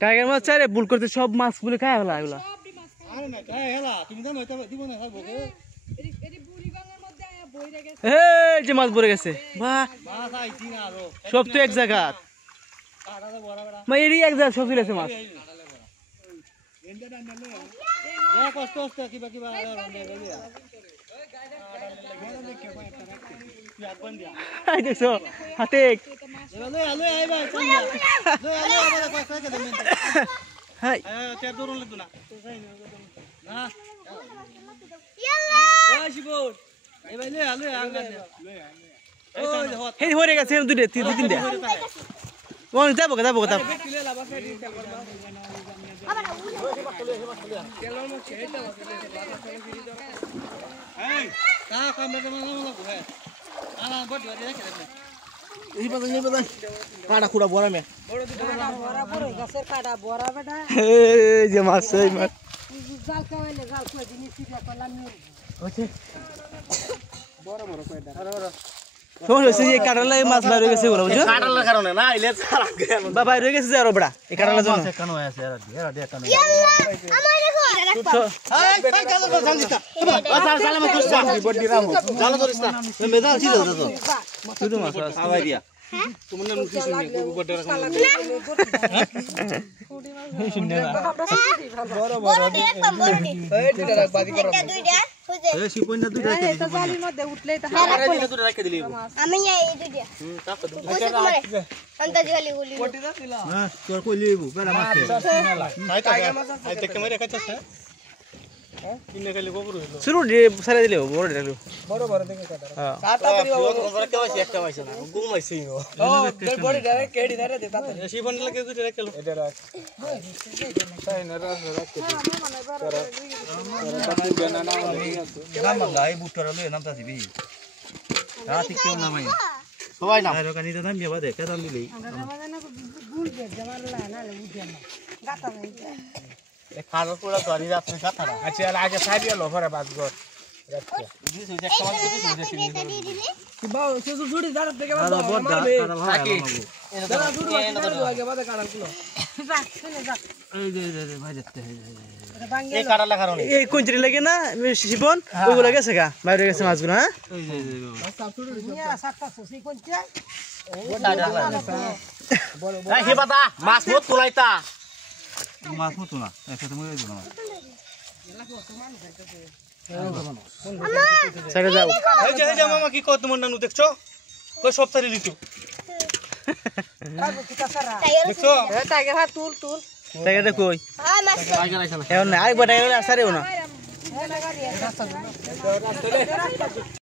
Tiger মাছ চারে ভুল করতে সব মাছগুলো খায় ফেলা এগুলা। আরে না খায় হেলা তুমি জানো এটা দিব না খাবো কে এটি বুড়িগঙ্গার মধ্যে আয়া বইরা গেছে। এই যে মাছ পড়ে গেছে বাহ মাছ আইছি না আরো সব তো এক জায়গা কাটালে বড় বড় মা এরই এক জায়গা সব আছে মাছ এন্ডা ডান ডান এ কষ্ট কষ্ট কিবা কিবা রন্ডে গলিয়া আই দেখছো হাতে ললে আলে আই ভাই চাঙ্গা ললে আবার কষ্ট করে দেন হাই তের দরুন লাগতো না না ইয়াল্লা এ শিবুর এই ভাই লে আলে আঙ্গা হেই হরে গেছে দুইটা তিনটা কোন যাবো যাবো আবার তেলর মধ্যে এটা এই কা কামে কামে লাগবো হ্যাঁ আলা বড় বড় রেখে দেন এই বাদান কাটা কুড়া বড়া মে বড়া বড় গাছের কাটা বড়া বেটা এই যে মাছ এই মাছ জাল খাওয়াইলে জাল কই দিনি সিধা করলাম নি ওকে বড় বড় কয়টা সমস্যা হচ্ছে এই কাটালা মাছ বাইরে গেছে বলো বুঝছো কাটার কারণে না আইলে ছাড়া বা বাইরে গেছে যে আর বড়া এই কাটালা জন্য কেন আছে এরা দিয়া কেন ইয়াল্লা আমার দেখো এই তাই কালো তো জানছিস আচ্ছা সালাম কুস্তা বডি রামু জানো করিস না মেজাল ছিল তো শুধু মাছ আবাই দিয়া তোমার নাম কি শুনি বডি রাখো বড় বড় একদম বড় নি এই দুইটা রাখ বাদি করো এটা দুইটা হইছে এই শিপইনা দুইটা রেখে এই তো জালির মধ্যে উঠলেই তো আরে দিলে দুইটা রেখে দিলি আমি এই দুইটা তাকো কইছে তোমারে আন্দাজ গালি বলি না তোর কই লিবু বেলা মাছ তাই টাইগার মাছ আই দেখে মেরে খাচ্ছস হ্যাঁ কিনে খালি গোবর হইলো শুরু সারা দিলে বড় দিলে বড় বড় দেখে কাটা হ্যাঁ কাটা করি বড় কেউ আছে একটা পাইছ না ঘুমাইছি ও তোর বডি ডাইরেক্ট কেডি ধরে দে তাতে শিফন লাগে দুইটা রেখে লো এটা রাখ তাই না রাখ রাখ নাম লাই বুটরা লই নামতা দিবি রাত কি কেউ নামাই সবাই নাম আর কানি দাম বিয়া দে কে দাম দিলি গুল বে জামালা না লে উঠে না গাতা নাই এ খালো পুরা ধরি রাত में গাতা না আচ্ছা আগে সাইডিয়া লো পরে বাদ গর দিস হইছে একটা মাছ দিস হইছে চিনি কি বাও সে তো জুড়ি দাঁড় থেকে মারবে থাকি দাঁড়া জুড়ি আগে বাদে কাটা গুলো যা চলে যা এই যে ভাই দেখতে এটা ভাঙে এই কাটালা কারণে এই কোনচরি লাগে না শিপন ওইগুলো গেছে গা বাইরে গেছে মাছগুলো হ্যাঁ নিয়া সাতটা সসি কোনছে এই হে বাতা মাছ মত তোলাইতা মাছ মতো না একসাথে মরে দিল না সাইডে যাও এই যে মামা কি কত মন নানু দেখছো কই সপ্তাহে দিতো দেখছো টাইগার হাত তুল তুল টাইগার কই হ্যাঁ মাছ টাইগার আইছ না এখন না আরেকবার টাইগার আসারেও না হ্যাঁ লাগা রে